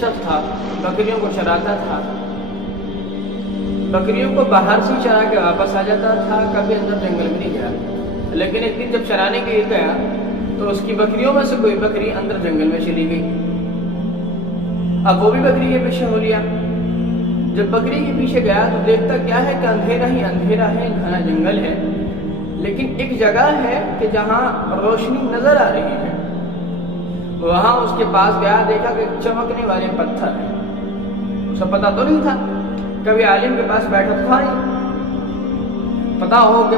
شخص تھا بکریوں کو چراتا تھا، بکریوں کو باہر سے چرا کے واپس آ جاتا تھا، کبھی اندر جنگل میں نہیں گیا، لیکن ایک دن جب چرانے کے لیے گیا تو اس کی بکریوں میں سے کوئی بکری اندر جنگل میں چلی گئی۔ اب وہ بھی بکری کے پیچھے ہو لیا۔ جب بکری کے پیچھے گیا تو دیکھتا کیا ہے کہ اندھیرا ہی اندھیرا ہے، گھنا جنگل ہے، لیکن ایک جگہ ہے کہ جہاں روشنی نظر آ رہی ہے۔ وہاں اس کے پاس گیا، دیکھا کہ چمکنے والے پتھر ہیں۔ اسے پتا تو نہیں تھا، کبھی عالم کے پاس بیٹھا تھا نہیں، پتا ہو کہ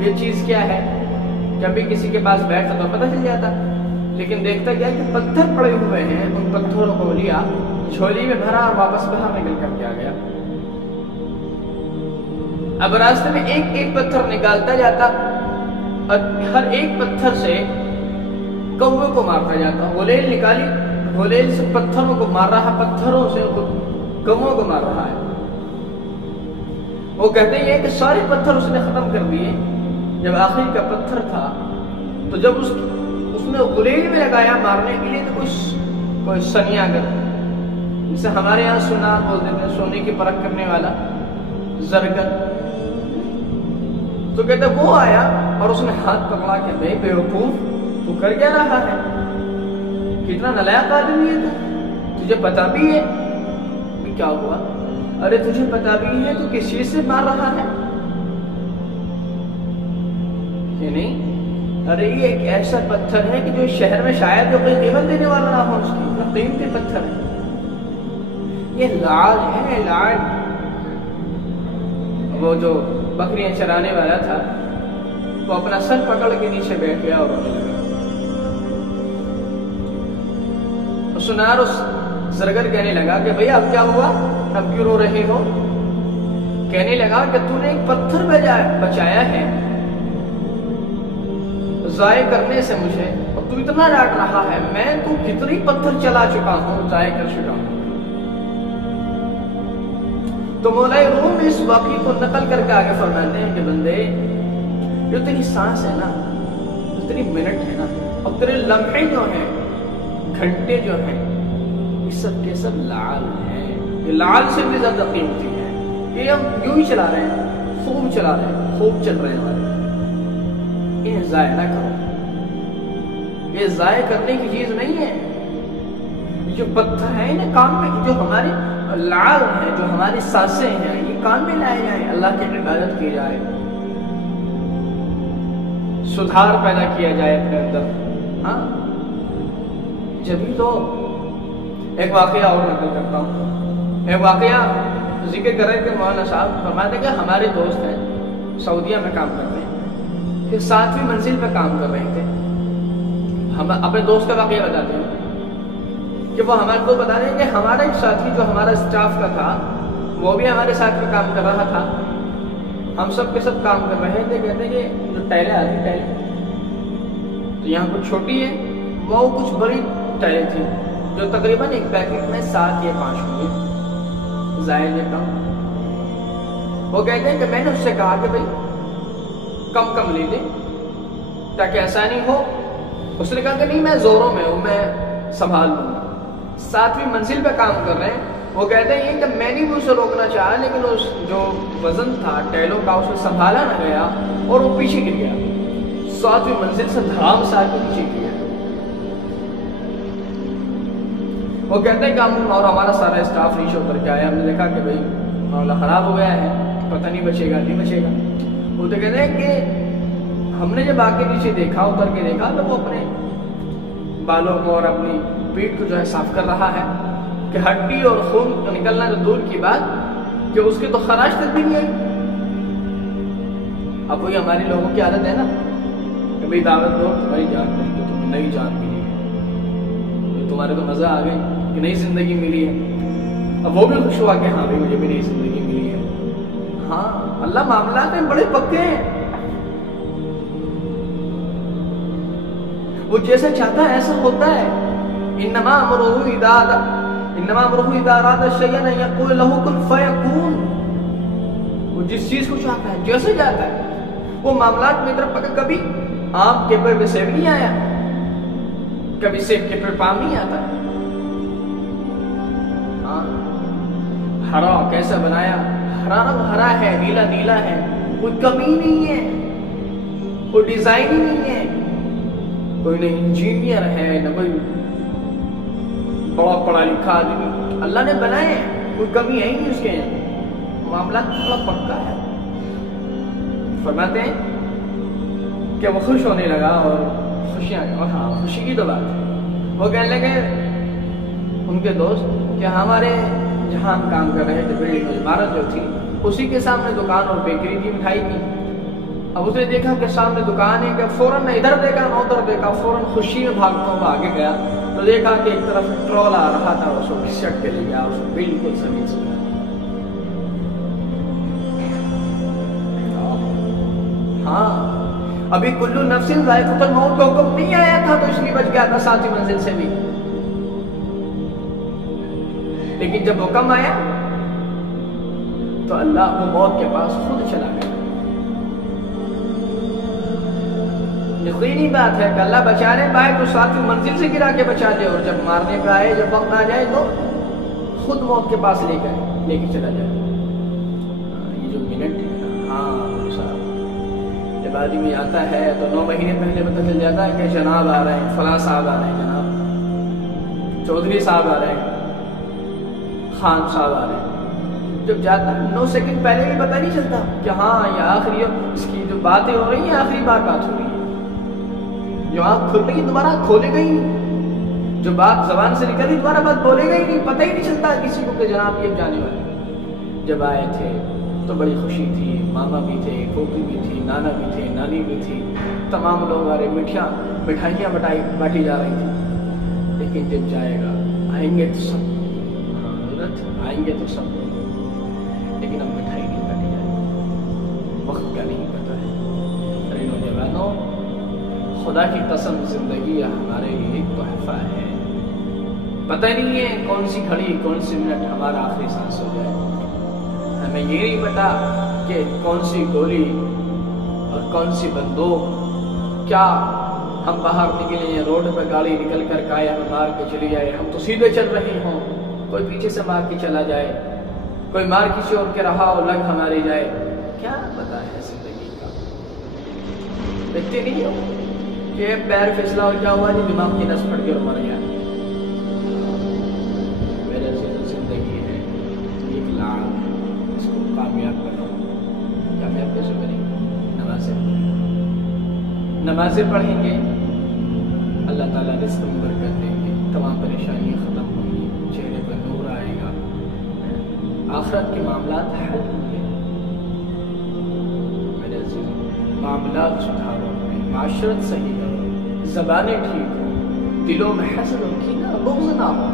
یہ چیز کیا ہے، کبھی کسی کے پاس بیٹھتا تو پتہ چل جاتا، لیکن دیکھتا کیا کہ پتھر پڑے ہوئے ہیں، ان پتھروں کو لیا، جھولی میں بھرا اور واپس باہر نکل کر کے آ گیا۔ اب راستے میں ایک ایک پتھر نکالتا جاتا اور ہر ایک پتھر سے کوے کو مارتا جاتا، غلیل نکالی، غلیل سے پتھروں کو مار رہا، پتھروں سے کووں کو مار رہا ہے۔ وہ کہتے ہیں کہ سارے پتھر اس نے ختم کر دیے، جب آخری کا پتھر تھا تو جب اس نے غلیل میں لگایا مارنے کے لیے تو کوئی سنیا گر، جسے ہمارے یہاں سنار بول دیتے ہیں، سونے کی پرکھ کرنے والا، زرگر، تو کہتے وہ آیا اور اس نے ہاتھ پکڑا کہ بے بیوقوف تو کر کیا رہا ہے، کتنا نالائق آدمی ہے تو، تجھے پتا بھی ہے کیا ہوا؟ ارے تجھے پتا بھی ہے تو کس چیز سے مار رہا ہے کہ نہیں؟ ارے یہ ایک ایسا پتھر ہے کہ جو شہر میں شاید جو کوئی قیمت دینے والا نہ ہو، اس کی اتنا قیمتی پتھر ہے، یہ لعل ہے، لعل۔ وہ جو بکریاں چرانے والا تھا وہ اپنا سر پکڑ کے نیچے بیٹھ گیا اور رونے لگا۔ سنار اس زرگر کہنے لگا کہ بھئی اب کیا ہوا، اب کیوں رو رہے ہو؟ کہنے لگا کہ تو نے ایک پتھر بچایا ہے ضائع کرنے سے مجھے، اور تو اتنا ڈانٹ رہا ہے، میں تو کتنی پتھر چلا چکا ہوں، ضائع کر چکا ہوں۔ تو مولا روم اس واقعے کو نقل کر کے آگے فرماتے ہیں کہ بندے جو تیری سانس ہے نا، جو تیری منٹ ہے نا، اور تیرے لمحے جو ہیں، گھنٹے جو ہیں، یہ سب کے سب لعل ہیں، یہ لعل سے بھی زیادہ قیمتی ہے، کہ ہم یوں ہی چلا رہے ہیں، خوب چلا رہے ہیں، خوب چل رہے ہیں ہمارے، انہیں ضائع نہ کرو، یہ ضائع کرنے کی چیز نہیں ہے۔ جو پتھر ہے انہیں کام میں، جو ہمارے لعل ہے، جو ہماری سانسیں ہیں، یہ کام میں لائے جائیں، اللہ کی عبادت کی جائے، سدھار پیدا کیا جائے اپنے اندر۔ ہاں جبھی تو ایک واقعہ اور نقل کرتا ہوں، ایک واقعہ ذکر کر رہے تھے مولانا صاحب، فرماتے کہ ہمارے دوست ہیں سعودیہ میں کام کرتے ہیں، پھر 7ویں منزل پہ کام کر رہے تھے۔ ہم اپنے دوست کا واقعہ بتاتے ہیں کہ وہ ہمارے کو بتا رہے ہیں کہ ہمارا ایک ساتھی جو ہمارا اسٹاف کا تھا وہ بھی ہمارے ساتھ میں کام کر رہا تھا، ہم سب کے سب کام کر رہے تھے۔ کہتے ہیں کہ جو ٹائلیں آتی ٹائلیں تو یہاں کچھ چھوٹی ہے، وہ کچھ بڑی ٹائلیں تھی جو تقریباً ایک پیکٹ میں 7 یا 5 ہوں گے، ظاہر ہے کم۔ وہ کہتے ہیں کہ میں نے اس سے کہا کہ بھائی کم کم لے لے تاکہ آسانی ہو۔ اس نے کہا کہ نہیں، میں زوروں میں ہوں، میں سنبھال لوں گا۔ 7ویں منزل پہ کام کر رہے ہیں۔ وہ کہتے ہیں کہ میں نے بھی اسے روکنا چاہا، لیکن اس جو وزن تھا ٹائلوں کا اسے سنبھالا نہ گیا اور وہ پیچھے گر گیا، 7ویں منزل سے دھڑام سے کے پیچھے گر گیا۔ وہ کہتے ہیں کہ ہم اور ہمارا سارا اسٹاف نیچے اتر کے آیا، ہم نے دیکھا کہ بھائی معاملہ خراب ہو گیا ہے، پتہ نہیں بچے گا نہیں بچے گا۔ وہ تو کہتے ہیں کہ ہم نے جب آ کے نیچے دیکھا، اتر کے دیکھا تو وہ اپنے بالوں کو اور اپنی پیٹ کو جو ہے صاف کر رہا ہے کہ ہڈی اور خون نکلنا تو دور کی بات کہ اس کی تو خراش تک بھی نہیں آئی۔ اب وہی ہماری لوگوں کی عادت ہے نا کہ بھائی دعوت دو، تمہاری جان ملی تو تمہیں نئی جان ملی ہے، تمہارے تو مزہ آ گئی کہ نئی زندگی ملی ہے۔ اب وہ بھی خوش ہوا کہ ہاں بھائی مجھے بھی نئی زندگی ملی ہے۔ ہاں اللہ معاملات میں بڑے پکے ہیں، وہ جیسا چاہتا ہے ایسا ہوتا ہے۔ انما امرہ اذا اراد شیئا ان یقول له کن فیکون، وہ جس چیز کو چاہتا ہے جیسے چاہتا ہے وہ معاملات میں طرف پکا۔ کبھی آم کے پیڑ پہ سیب نہیں آیا، کبھی سیب کے پیڑ پہ آم نہیں آتا، ہرا کیسا بنایا؟ ہرا رنگ ہرا ہے، نیلا نیلا ہے، کوئی کمی نہیں ہے، کوئی ڈیزائن ہی نہیں ہے، کوئی نہ انجینئر ہے نہ کوئی بڑا پڑھا لکھا آدمی، اللہ نے بنائے ہیں، کوئی کمی ہے ہی نہیں اس کے، معاملات بڑا پکا ہے۔ فرماتے ہیں کہ وہ خوش ہونے لگا اور خوشیاں، اور ہاں خوشی کی تو بات ہے، وہ کہنے لگے ان کے دوست کہ ہمارے جہاں ہم کام کر رہے تھے بلڈنگ عمارت جو تھی اسی کے سامنے دکان اور بیکری کی، مٹھائی کی۔ اب اس نے دیکھا کہ سامنے دکان ہے، کہ فوراً نہ ادھر دیکھا نہ ادھر دیکھا، فوراً خوشی میں بھاگتا ہوا آگے گیا تو دیکھا کہ ایک طرف ٹرول آ رہا تھا، اس کو گھسٹ کے لے گیا، اس کو بالکل زمین سے ملا۔ ہاں ابھی کلو نفس ذائقۃ الموت کا حکم نہیں آیا تھا تو اس لیے بچ گیا تھا 7ویں منزل سے بھی، لیکن جب حکم آیا تو اللہ وہ موت کے پاس خود چلا گیا۔ یقینی بات ہے کہ اللہ بچانے پائے تو 7ویں منزل سے گرا کے بچا لے، اور جب مارنے پہ آئے، جب وقت آ جائے تو خود موت کے پاس لے کے چلا جائے۔ یہ جو منٹ ہے، ہاں صاحب، جب آدمی آتا ہے تو 9 مہینے پہلے پتہ چل جاتا ہے کہ جناب آ رہے ہیں، فلاں صاحب آ رہے ہیں، جناب چودھری صاحب آ رہے ہیں، خان صاحب آ رہے ہیں۔ جب جاتا ہے 9 سیکنڈ پہلے بھی پتہ نہیں چلتا کہ ہاں یہ آخری، اس کی جو باتیں ہو رہی ہیں آخری بار بات ہو رہی ہے، جو آنکھ کھل رہی دوبارہ کھولے گا ہی نہیں، جو بات زبان سے نکل رہی دوبارہ بات بولے گا ہی نہیں، پتہ ہی نہیں چلتا کسی کو کہ جناب یہ جانے والے۔ جب آئے تھے تو بڑی خوشی تھی، ماما بھی تھے، پھوپھی بھی تھی، نانا بھی تھے، نانی بھی تھی، تمام لوگ آ رہے، مٹھائیاں بانٹی جا رہی تھی۔ لیکن جب جائے گا، آئیں گے تو سب، آئیں گے تو سب، لیکن اب مٹھائی نہیں بانٹی جائے گی، وقت کا نہیں پتہ ہے۔ ارے نوجوانوں، خدا کی قسم زندگی ہمارے لیے ایک تحفہ ہے، پتہ نہیں ہے کون سی گھڑی، کون سی منٹ ہمارا آخری سانس ہو جائے، ہمیں یہ نہیں پتا کہ کون سی گولی اور کون سی بندوق، کیا ہم باہر نکلے ہیں روڈ پہ، گاڑی نکل کر کایا میں مار کے چلی جائے، ہم تو سیدھے چل رہے ہوں، کوئی پیچھے سے مار کے چلا جائے، کوئی مار کسی اور کے رہا ہو، لگ ہمارے جائے، کیا پتا ہے زندگی کا۔ دیکھتے نہیں ہو کہ پیر پھسلا ہو کیا ہوا جی، دماغ کی نس پھٹ کے اور مر گیا۔ میرے زندگی ہے ایک لاڑ، اس کو کامیاب کرنا، کامیاب کیسے کریں گے؟ نمازیں پڑھیں گے، اللہ تعالیٰ رزق میں برکت دیں گے، تمام پریشانیاں ختم ہوں گی، چہرے پر نور آئے گا، آخرت کے معاملات حل ہوں گے۔ میرے عزیز، معاملات سدھارو، معاشرت صحیح کرو، زبانیں ٹھیک ہو، دلوں میں حسد و کینہ بغض نہ ہو،